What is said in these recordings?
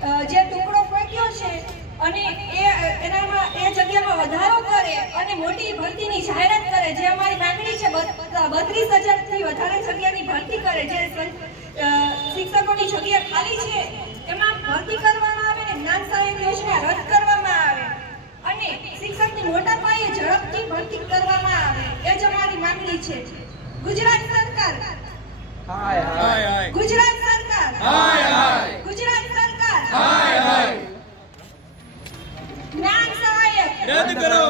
જે ટુકડો ફેંક્યો છે અને એ, એનામાં, એ જગ્યામાં વધારો કરે અને મોટી ભરતીની જાહેરાત કરે, જે અમારી માંગણી છે બત્રીસ હજારથી વધારે જગ્યાની ભરતી કરે, જે શિક્ષકોની જગ્યા ખાલી છે, એમાં ભરતી કરવામાં આવે ને જ્ઞાન સહાય યોજના રદ કરવામાં આવે અને શિક્ષકની મોટા પાયે ઝડપથી ભરતી કરવામાં આવે, એ જ અમારી માંગણી છે. ગુજરાત સરકાર. હા. રદ કરો.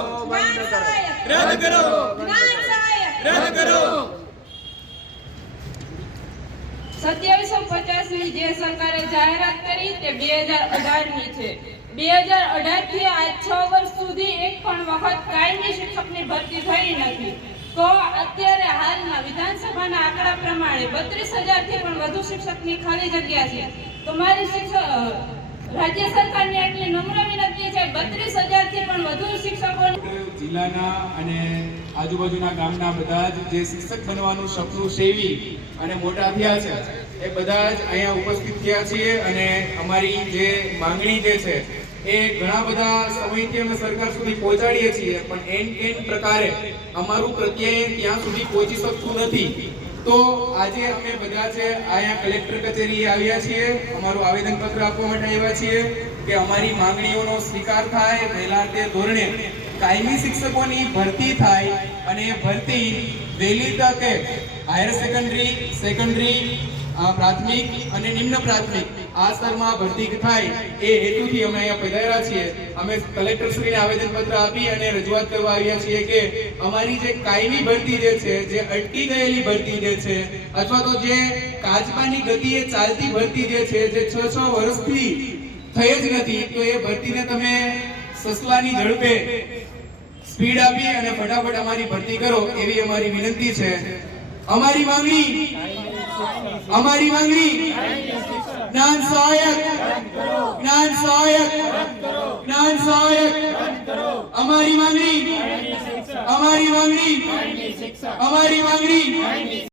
રદ કરો. રદ કરો. સત્યાવીસો પચાસની જે સરકારે જાહેરાત કરી તે બે હજાર અઢારની છે. બે હજાર અઢારથી આજ છ વર્ષ સુધી એક પણ વખત કાયમી શિક્ષકની ભરતી થઈ નથી. તો અત્યારે હાલના વિધાનસભાના આંકડા પ્રમાણે બત્રીસ હજારથી પણ વધુ શિક્ષકની ખાલી જગ્યા છે. તો મારી શિક્ષક રાજ્ય સરકારની આટલી નમ્ર વિનંતી છે, બત્રીસ હજારથી પણ વધુ શિક્ષકો જિલ્લાના અને આજુબાજુના ગામના બધા જ જે શિક્ષક બનવાનું સપનું સેવી અને મોટા થયા છે, એ બધા જ અહીંયા ઉપસ્થિત થયા છીએ અને અમારી જે માંગણી જે છે, એ ઘણા બધા સમયથી અમે સરકાર સુધી પહોંચાડીએ છીએ, પણ એન એન પ્રકારે અમારું પ્રત્યય ત્યાં સુધી પહોંચી શકતું નથી. તો આજે અમે બધા છે અહીંયા કલેક્ટર કચેરીએ આવ્યા છીએ, અમારું આવેદન પત્ર આપવા માટે આવ્યા છીએ કે અમારી માંગણીઓનો સ્વીકાર થાય વહેલા તે ધોરણે. કાયમી શિક્ષકોની ભરતી થાય અને ભરતી વહેલી તકે હાયર સેકન્ડરી સેકન્ડરી પ્રાથમિક અને નિમ્ન પ્રાથમિક આ સ્તરમાં ભરતી થાય એ હેતુથી અમે અહીંયા પધાર્યા છીએ. અમે કલેક્ટરશ્રીને આવેદનપત્ર આપી અને રજૂઆત કરવા આવ્યા છીએ કે અમારી જે કાયમી ભરતી જે છે, જે અટકી ગયેલી ભરતી જે છે, અથવા તો જે કાચબાની ગતિએ ચાલતી ભરતી જે છે, જે છ છ વર્ષથી થઈ જ નથી, તો એ ભરતીને તમે સસલાની ઝડપે સ્પીડ આપી અને ફટાફટ અમારી ભરતી કરો એવી અમારી વિનંતી છે. અમારી માંગણી અમારી માંગણી જ્ઞાન સહાયક જ્ઞાન સહાયક જ્ઞાન સહાયક અમારી માંગણી અમારી માંગણી અમારી માંગણી